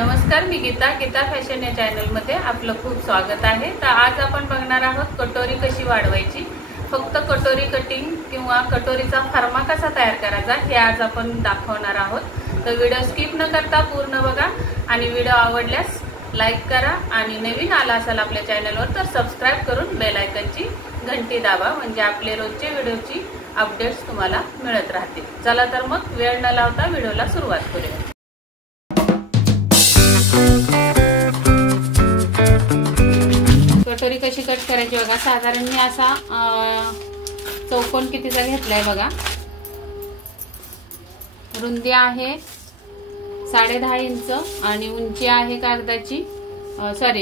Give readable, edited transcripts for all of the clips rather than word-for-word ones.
नमस्कार, मी गीता फॅशन या चॅनलमध्ये आपलं खूप स्वागत आहे। तर आज आपण बघणार आहोत कटोरी कशी वाढवायची। फक्त कटोरी कटिंग किंवा कटोरीचा फर्मा कसा तयार करायचा हे आज आपण दाखवणार आहोत। तर व्हिडिओ स्किप न करता पूर्ण बघा आणि व्हिडिओ आवडल्यास लाईक करा आणि नवीन आला असाल आपल्या चॅनलवर तर सबस्क्राइब करून बेल आयकॉनची घंटी दाबा, म्हणजे आपले रोजचे व्हिडिओची अपडेट्स तुम्हाला मिळत राहतील। चला तर मग वेळ न लावता व्हिडिओला सुरुवात करूया। कटोरी कशी कट करायची बघा। साधारण मी असा चौकोन कितीचा घेतलाय बघा। रुंदी आहे 10.5 इंच आणि उंची आहे कागदाची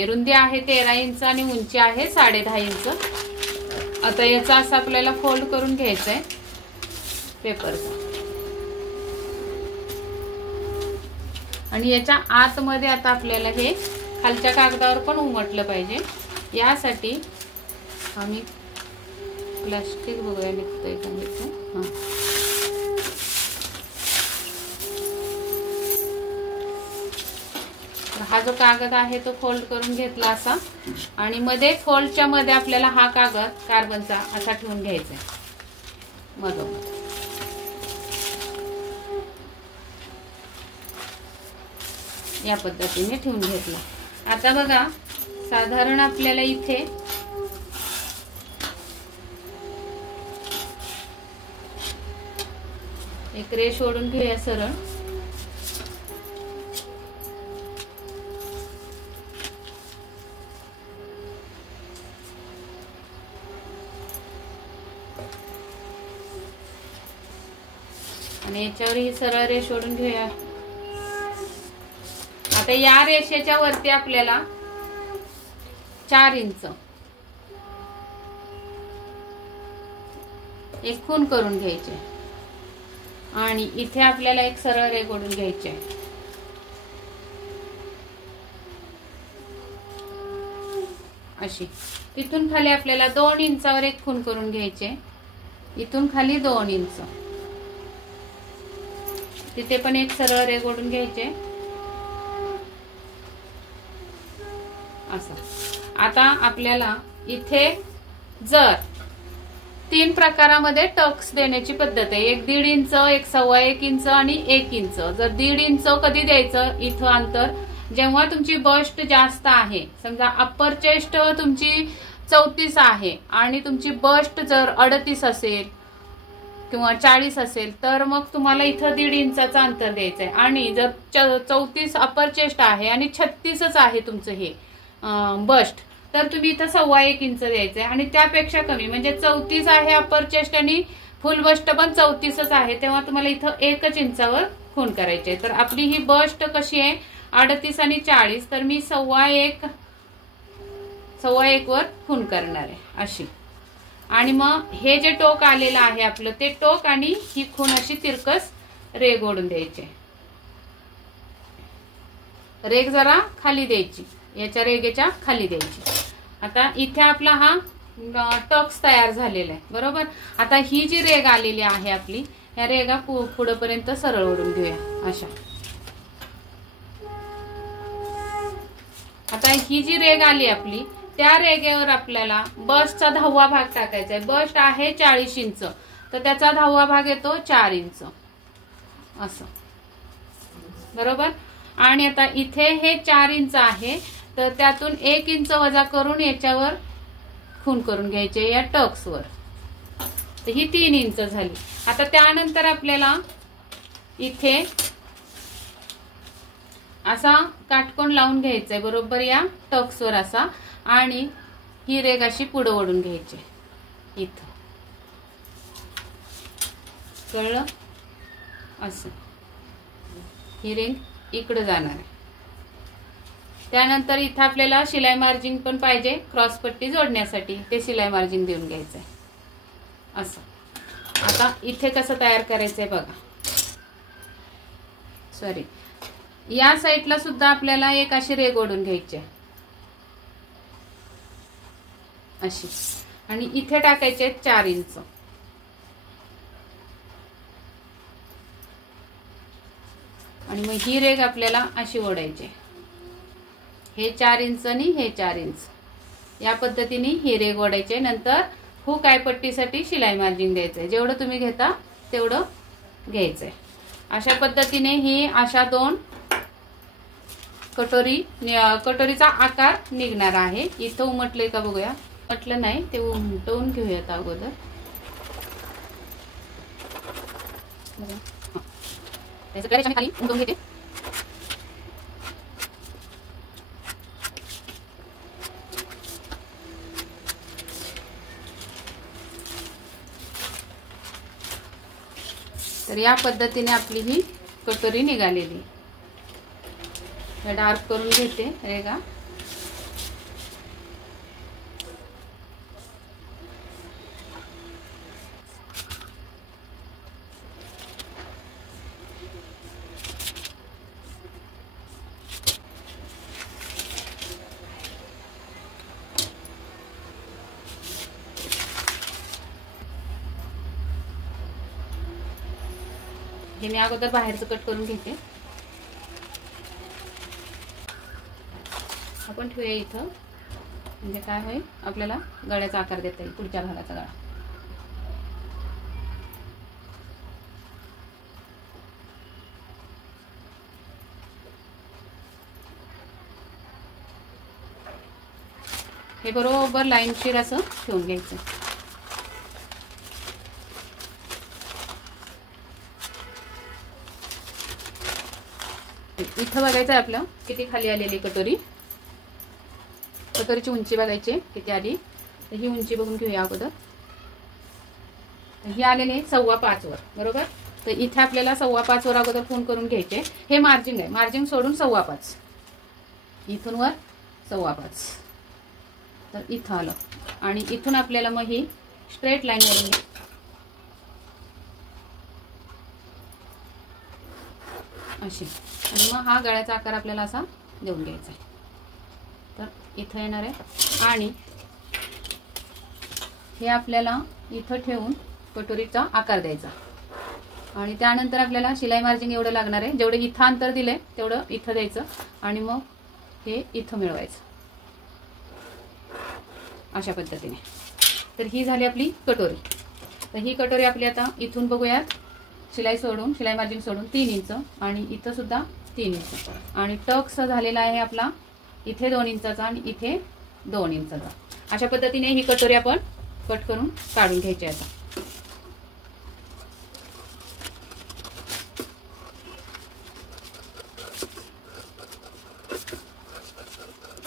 रुंदी आहे 13 इंच आणि उंची आहे 10.5 इंच। आता याचा असा आपल्याला फोल्ड करून घ्यायचा आहे पेपरचा आणि याच्या आतमध्ये आता आपल्याला हे खालच्या कागदावर पण उमटलं पाहिजे। यासाठी आम्ही प्लास्टिक बघूया निघतंय का निघतं। हा जो कागद आहे तो फोल्ड करून घेतला असा आणि मध्ये फोल्डच्या मध्ये आपल्याला हा कागद कार्बनचा असा ठेवून घ्यायचा आहे मधोमध। या पद्धतीने ठेवून घेतला। आता बघा साधारण आपल्याला इथे एक रेष ओढून घेऊया सरळ। आणि याच्यावर ही सरळ रेष ओढून घेऊया। आता या रेषेच्या वरती आपल्याला 4 इंच एक खूण करून घ्यायचे आणि इथे आपल्याला एक सरळ रेघ ओढून घ्यायची आहे अशी। तिथून खाली आपल्याला 2 इंचावर एक खूण करून घ्यायचे, इथून खाली 2 इंच तिथे पण एक सरळ रेघ ओढून घ्यायचे असं। आता आपल्याला इथे जर 3 प्रकारामध्ये टक्स देण्याची पद्धत आहे, एक 1.5 इंच, एक 1.25 इंच आणि 1 इंच। जर 1.5 इंच कधी द्यायचं इथं अंतर जेव्हा तुमची बस्ट जास्त आहे, समजा अप्पर चेस्ट तुमची 34 आहे आणि तुमची बस्ट जर 38 असेल किंवा 40 असेल तर मग तुम्हाला इथं 1.5 इंचाचा अंतर द्यायचं आहे। आणि जर 34 अप्पर चेस्ट आहे आणि 36च आहे तुमचं हे बस्ट तर तुम्ही इथं 1.25 इंच द्यायचंय आणि त्यापेक्षा कमी म्हणजे 34 आहे अप्पर चेस्ट आणि फुल बस्ट पण 34च आहे तेव्हा तुम्हाला इथं 1 इंचावर खूण करायचे। तर आपली ही बस्ट कशी आहे 38 आणि 40 तर मी 1.25 वर खूण करणार आहे अशी। आणि मग हे जे टोक आलेलं आहे आपलं ते टोक आणि ही खूण अशी तिरकस रेघ ओढून द्यायची। रेघ जरा खाली द्यायची, याच्या रेघेच्या खाली द्यायची। आता इथे आपला हा टक्स तयार झालेला आहे बरोबर। आता ही जी रेघ आलेली आहे आपली या रेघा पुढेपर्यंत सरळ ओढून घेऊया अशा। आता ही जी रेघ आली आपली त्या रेघेवर आपल्याला बस्टचा 10वा भाग टाकायचा आहे। बस्ट आहे 40 इंच तर त्याचा 10वा भाग येतो 4 इंच असं बरोबर। आणि आता इथे हे 4 इंच आहे तर त्यातून 1 इंच वजा करून याच्यावर खूण करून घ्यायचे या टक्सवर, तर ही 3 इंच झाली। आता त्यानंतर आपल्याला इथे असा काटकोन लावून घ्यायचंय बरोबर या टक्सवर असा आणि ही रेघ अशी पुढे ओढून घ्यायची इथं, कळलं असं। ही रेघ इकडे जाणार आहे। त्यानंतर इथं आपल्याला शिलाई मार्जिन पण पाहिजे क्रॉस पट्टी जोडण्यासाठी, ते शिलाई मार्जिन देऊन घ्यायचंय असं। आता इथे कसं तयार करायचंय बघा। या साईडला सुद्धा आपल्याला एक अशी रेघ ओढून घ्यायची अशी आणि इथे टाकायचे 4 इंच आणि मग ही रेघ आपल्याला अशी ओढायची। हे 4 इंच आणि हे 4 इंच या पद्धतीने हे रेघ ओढायचे। नंतर हुक आय पट्टीसाठी शिलाई मार्जिन द्यायचंय, जेवढं तुम्ही घेता तेवढं घ्यायचंय। अशा पद्धतीने ही अशा 2 कटोरीचा आकार निघणार आहे। इथं उमटलंय का बघूया, उमटलं नाही ते उमटवून घेऊयात अगोदर। त्याचं खाली उमटवून घेते। तर या पद्धतीने आपली ही कटोरी निघालेली। डार्क करून घेते रेगा। हे मी अगोदर बाहेरचं कट करून घेते। आपण ठेवूया इथं, म्हणजे काय होईल आपल्याला गळ्याचा आकार देता येईल, पुढच्या भागाचा गळा। हे बरोबर लाईनशीर असं ठेवून घ्यायचं। इथं बघायचं आहे आपलं किती खाली आलेली कटोरी। कटोरीची उंची बघायची किती आली, तर ही उंची बघून घेऊया अगोदर। ही आलेली 5.25 वर, बरोबर। तर इथे आपल्याला 5.25 वर अगोदर फोन करून घ्यायचे। हे मार्जिन आहे, मार्जिन सोडून 5.25, इथून वर 5.25, तर इथं आलं। आणि इथून आपल्याला मग ही स्ट्रेट लाईन वरून अशी, आणि मग हा गळ्याचा आकार आपल्याला असा देऊन घ्यायचा आहे। तर इथं येणार आहे आणि हे आपल्याला इथं ठेवून कटोरीचा आकार द्यायचा। आणि त्यानंतर आपल्याला शिलाई मार्जिन एवढं लागणार आहे, जेवढं इथं अंतर दिलंय तेवढं इथं द्यायचं आणि मग हे इथं मिळवायचं अशा पद्धतीने। तर ही झाली आपली कटोरी। तर ही कटोरी आपली आता इथून बघूयात, शिलाई सोडून, शिलाई मार्जिन सोडून 3 इंच आणि इथं सुद्धा 3 इंच, आणि टक्स झालेला आहे आपला इथे 2 इंचाचा आणि इथे 2 इंचाचा। अशा पद्धतीने ही कटोरी आपण कट करून काढून घ्यायची आता।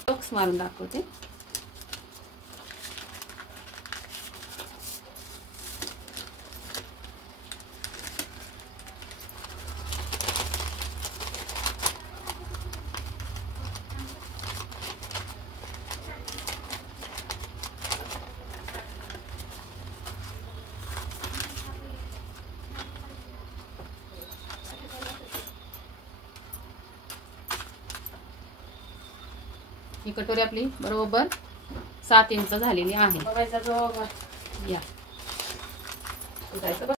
टक्स मारून दाखवते। ही कटोरी आपली बरोबर 7 इंच झालेली आहे। बघायचा जो या